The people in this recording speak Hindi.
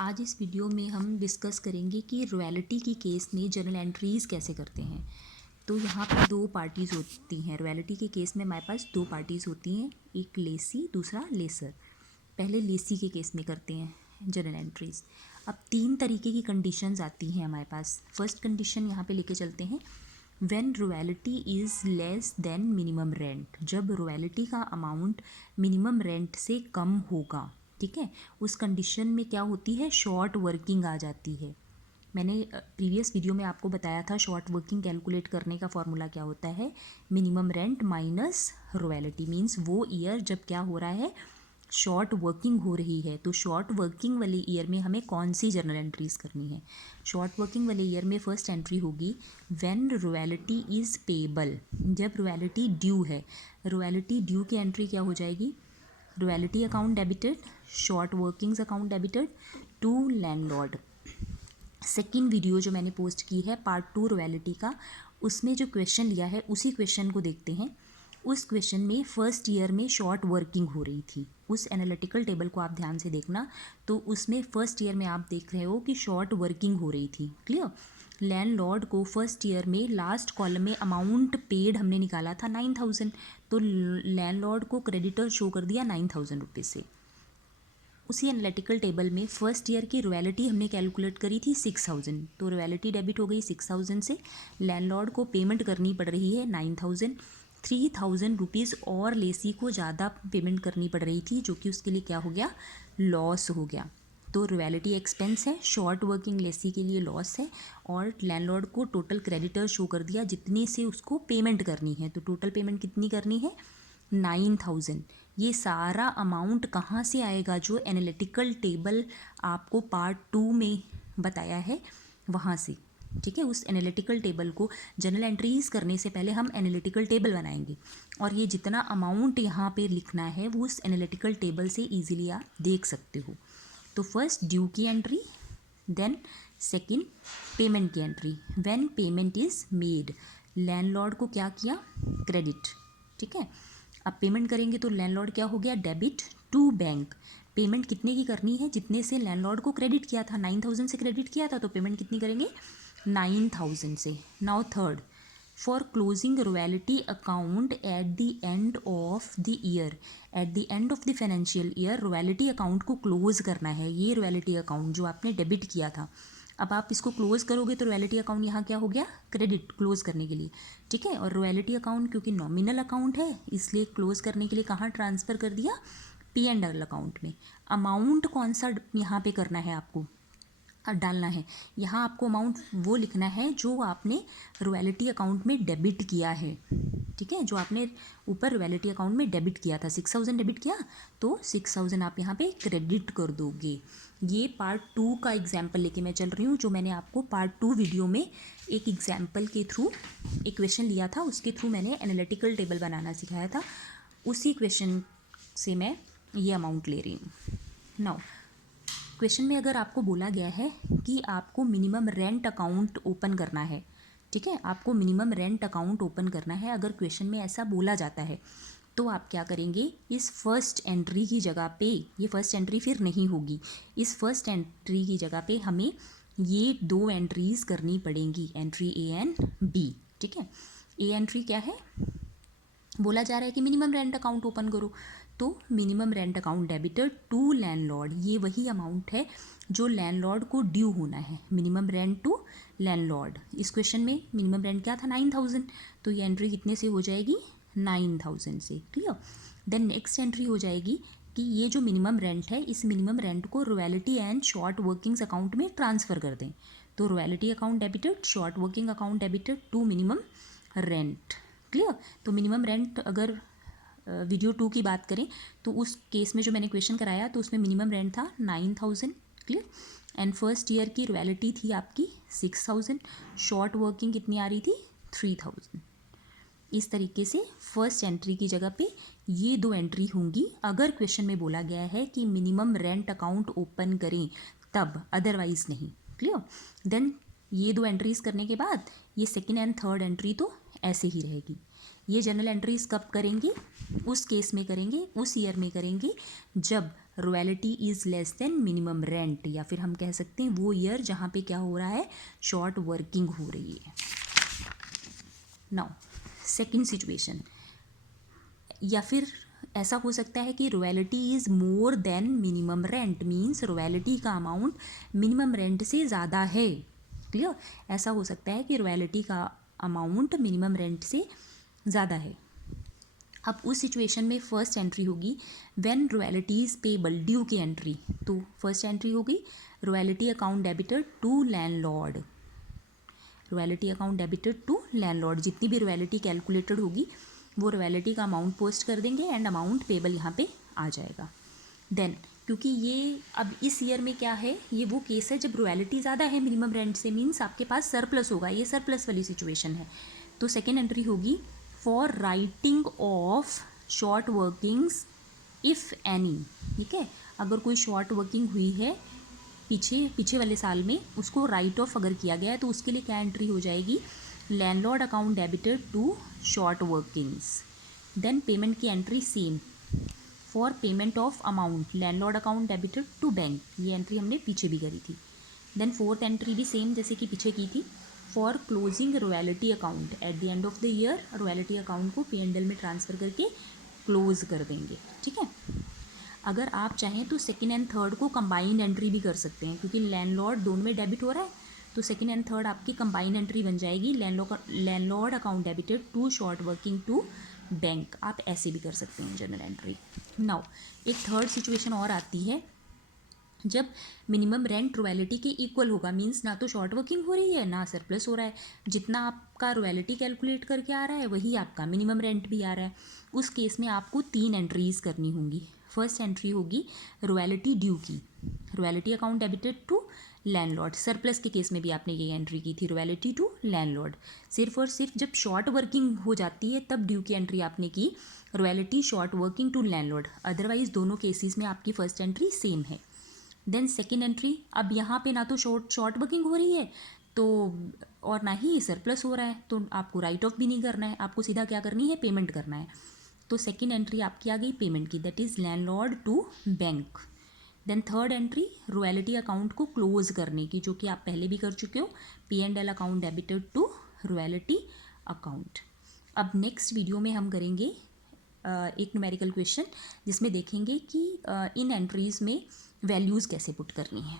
आज इस वीडियो में हम डिस्कस करेंगे कि रॉयल्टी की केस में जर्नल एंट्रीज़ कैसे करते हैं। तो यहाँ पर दो पार्टीज़ होती हैं। रॉयल्टी के केस में हमारे पास दो पार्टीज़ होती हैं, एक लेसी दूसरा लेसर। पहले लेसी के केस में करते हैं जर्नल एंट्रीज़। अब तीन तरीके की कंडीशंस आती हैं हमारे पास। फर्स्ट कंडीशन यहाँ पे लेके चलते हैं, when royalty is less than minimum rent. जब रॉयल्टी का अमाउंट मिनिमम रेंट से कम होगा, ठीक है, उस कंडीशन में क्या होती है, शॉर्ट वर्किंग आ जाती है। मैंने प्रीवियस वीडियो में आपको बताया था शॉर्ट वर्किंग कैलकुलेट करने का फॉर्मूला क्या होता है, minimum rent minus royalty. Means वो ईयर जब क्या हो रहा है, शॉर्ट वर्किंग हो रही है। तो शॉर्ट वर्किंग वाले ईयर में हमें कौन सी जर्नल एंट्रीज करनी है। शॉर्ट वर्किंग वाले ईयर में फर्स्ट एंट्री होगी व्हेन रॉयल्टी इज़ पेएबल। जब रॉयल्टी ड्यू है, रॉयल्टी ड्यू की एंट्री क्या हो जाएगी, royalty account debited, short workings account debited to landlord. Second video जो मैंने पोस्ट की है पार्ट 2 रॉयल्टी का, उसमें जो क्वेश्चन लिया है उसी क्वेश्चन को देखते हैं। उस क्वेश्चन में फर्स्ट ईयर में शॉर्ट वर्किंग हो रही थी। उस एनालिटिकल टेबल को आप ध्यान से देखना, तो उसमें फर्स्ट ईयर में आप देख रहे हो कि शॉर्ट वर्किंग हो रही थी। क्लियर। लैंडलॉर्ड को फर्स्ट ईयर में लास्ट कॉलम में अमाउंट पेड हमने निकाला था 9000, तो लैंडलॉर्ड को क्रेडिटर शो कर दिया 9000 रुपीज़ से। उसी एनालिटिकल टेबल में फर्स्ट ईयर की रॉयल्टी हमने कैलकुलेट करी थी 6000, तो रॉयल्टी डेबिट हो गई 6000 से। लैंडलॉर्ड को पेमेंट करनी पड़ रही है 9000, 3000 रुपीज़ और लेसी को ज़्यादा पेमेंट करनी पड़ रही थी, जो कि उसके लिए क्या हो गया, लॉस हो गया। तो रॉयल्टी एक्सपेंस है, शॉर्ट वर्किंग लेसी के लिए लॉस है, और लैंडलॉर्ड को टोटल क्रेडिटर शो कर दिया जितने से उसको पेमेंट करनी है। तो टोटल पेमेंट कितनी करनी है, 9000। ये सारा अमाउंट कहाँ से आएगा, जो एनालिटिकल टेबल आपको पार्ट 2 में बताया है वहाँ से। ठीक है, उस एनालिटिकल टेबल को जर्नल एंट्रीज करने से पहले हम एनालिटिकल टेबल बनाएंगे, और ये जितना अमाउंट यहाँ पे लिखना है वो उस एनालिटिकल टेबल से इजीली आप देख सकते हो। तो फर्स्ट ड्यू की एंट्री, देन सेकंड पेमेंट की entry. When payment is made, landlord को क्या किया, क्रेडिट। ठीक है, अब पेमेंट करेंगे तो लैंडलॉर्ड क्या हो गया, डेबिट टू बैंक। पेमेंट कितने की करनी है, जितने से लैंडलॉर्ड को क्रेडिट किया था, 9000 से क्रेडिट किया था, तो पेमेंट कितनी करेंगे, 9000 से। Now third, for closing royalty account at the end of the year, eight the end of the financial year royalty account को क्लोज करना है। ये रॉयल्टी अकाउंट जो आपने डेबिट किया था, अब आप इसको क्लोज करोगे तो रॉयल्टी अकाउंट यहाँ क्या हो गया, क्रेडिट, क्लोज करने के लिए। ठीक है, और रॉयल्टी अकाउंट क्योंकि नॉमिनल अकाउंट है, इसलिए क्लोज करने के लिए कहाँ ट्रांसफ़र कर दिया, P&L अकाउंट में। अमाउंट कौन सा यहाँ पे करना है आपको, डालना है, यहाँ आपको अमाउंट वो लिखना है जो आपने रॉयल्टी अकाउंट में डेबिट किया है। ठीक है, जो आपने ऊपर रॉयल्टी अकाउंट में डेबिट किया था, 6000 डेबिट किया, तो 6000 आप यहाँ पे क्रेडिट कर दोगे। ये पार्ट 2 का एग्जाम्पल लेके मैं चल रही हूँ, जो मैंने आपको पार्ट 2 वीडियो में एक एग्जाम्पल के थ्रू एक क्वेश्चन लिया था, उसके थ्रू मैंने एनालिटिकल टेबल बनाना सिखाया था। उसी क्वेश्चन से मैं ये अमाउंट ले रही हूँ। नाउ क्वेश्चन में अगर आपको बोला गया है कि आपको मिनिमम रेंट अकाउंट ओपन करना है, ठीक है, आपको मिनिमम रेंट अकाउंट ओपन करना है, अगर क्वेश्चन में ऐसा बोला जाता है, तो आप क्या करेंगे, इस फर्स्ट एंट्री की जगह पे, ये फर्स्ट एंट्री फिर नहीं होगी, इस फर्स्ट एंट्री की जगह पे हमें ये दो एंट्रीज करनी पड़ेंगी, एंट्री ए एंड बी। ठीक है, ए एंट्री क्या है, बोला जा रहा है कि मिनिमम रेंट अकाउंट ओपन करो, तो minimum rent account debited to landlord, ये वही अमाउंट है जो लैंडलॉर्ड को ड्यू होना है, मिनिमम रेंट टू लैंडलॉर्ड। इस क्वेश्चन में मिनिमम रेंट क्या था, 9000, तो ये एंट्री कितने से हो जाएगी, 9000 से। क्लियर। देन नेक्स्ट एंट्री हो जाएगी कि ये जो मिनिमम रेंट है, इस मिनिमम रेंट को royalty and short workings account में ट्रांसफ़र कर दें, तो royalty account debited, short working account debited to minimum rent. Clear. तो मिनिमम रेंट, अगर वीडियो 2 की बात करें तो उस केस में जो मैंने क्वेश्चन कराया तो उसमें मिनिमम रेंट था 9000। क्लियर। एंड फर्स्ट ईयर की रॉयल्टी थी आपकी 6000, शॉर्ट वर्किंग कितनी आ रही थी, 3000। इस तरीके से फर्स्ट एंट्री की जगह पे ये दो एंट्री होंगी अगर क्वेश्चन में बोला गया है कि मिनिमम रेंट अकाउंट ओपन करें तब, अदरवाइज नहीं। क्लियर। देन ये दो एंट्रीज करने के बाद ये सेकेंड एंड थर्ड एंट्री तो ऐसे ही रहेगी। ये जर्नल एंट्रीज कब करेंगे, उस केस में करेंगे, उस ईयर में करेंगे जब royalty is less than minimum rent, या फिर हम कह सकते हैं वो ईयर जहाँ पे क्या हो रहा है, शॉर्ट वर्किंग हो रही है। नाउ सेकंड सिचुएशन, या फिर ऐसा हो सकता है कि royalty is more than minimum rent, means royalty का अमाउंट मिनिमम रेंट से ज़्यादा है। क्लियर, ऐसा हो सकता है कि रॉयल्टी का अमाउंट मिनिमम रेंट से ज़्यादा है। अब उस सिचुएशन में फर्स्ट एंट्री होगी when royalty is payable, due की एंट्री। तो फर्स्ट एंट्री होगी royalty account debited to landlord, royalty account debited to landlord, जितनी भी रॉयल्टी कैलकुलेटेड होगी वो रॉयल्टी का अमाउंट पोस्ट कर देंगे एंड अमाउंट पेबल यहाँ पे आ जाएगा। देन क्योंकि ये अब इस ईयर में क्या है, ये वो केस है जब रॉयल्टी ज़्यादा है मिनिमम रेंट से, मीन्स आपके पास सरप्लस होगा, ये सरप्लस वाली सिचुएशन है। तो सेकेंड एंट्री होगी for writing of short workings if any. ठीक है, अगर कोई शॉर्ट वर्किंग हुई है पीछे वाले साल में, उसको राइट ऑफ अगर किया गया है तो उसके लिए क्या एंट्री हो जाएगी, landlord account debited to short workings. Then payment की entry same for payment of amount landlord account debited to bank, ये एंट्री हमने पीछे भी करी थी। देन फोर्थ एंट्री भी सेम जैसे कि पीछे की थी, for closing royalty account at the end of the year, royalty account को P&L में ट्रांसफ़र करके क्लोज कर देंगे। ठीक है, अगर आप चाहें तो सेकेंड एंड थर्ड को कंबाइंड एंट्री भी कर सकते हैं, क्योंकि लैंडलॉर्ड दोनों में डेबिट हो रहा है, तो सेकेंड एंड थर्ड आपकी कंबाइंड एंट्री बन जाएगी landlord account debited to short working to bank, आप ऐसे भी कर सकते हैं जनरल एंट्री। नाउ एक थर्ड सिचुएशन और आती है जब मिनिमम रेंट रॉयल्टी के इक्वल होगा, मींस ना तो शॉर्ट वर्किंग हो रही है ना सरप्लस हो रहा है, जितना आपका रॉयल्टी कैलकुलेट करके आ रहा है वही आपका मिनिमम रेंट भी आ रहा है। उस केस में आपको 3 एंट्रीज़ करनी होंगी। फर्स्ट एंट्री होगी रॉयल्टी ड्यू की, royalty account debited to landlord, surplus के केस में भी आपने ये एंट्री की थी, रॉयल्टी टू लैंडलॉर्ड। सिर्फ और सिर्फ जब शॉर्ट वर्किंग हो जाती है तब ड्यू की एंट्री आपने की royalty short working to landlord, otherwise दोनों केसेस में आपकी फर्स्ट एंट्री सेम है। देन सेकेंड एंट्री, अब यहाँ पे ना तो शॉर्ट वर्किंग हो रही है तो और ना ही सरप्लस हो रहा है, तो आपको राइट ऑफ भी नहीं करना है, आपको सीधा क्या करनी है, पेमेंट करना है। तो सेकेंड एंट्री आपकी आ गई पेमेंट की, that is landlord to bank. Then third entry royalty account को क्लोज करने की, जो कि आप पहले भी कर चुके हो, P&L account debited to royalty account. अब नेक्स्ट वीडियो में हम करेंगे एक न्यूमेरिकल क्वेश्चन जिसमें देखेंगे कि इन एंट्रीज़ में वैल्यूज़ कैसे पुट करनी है।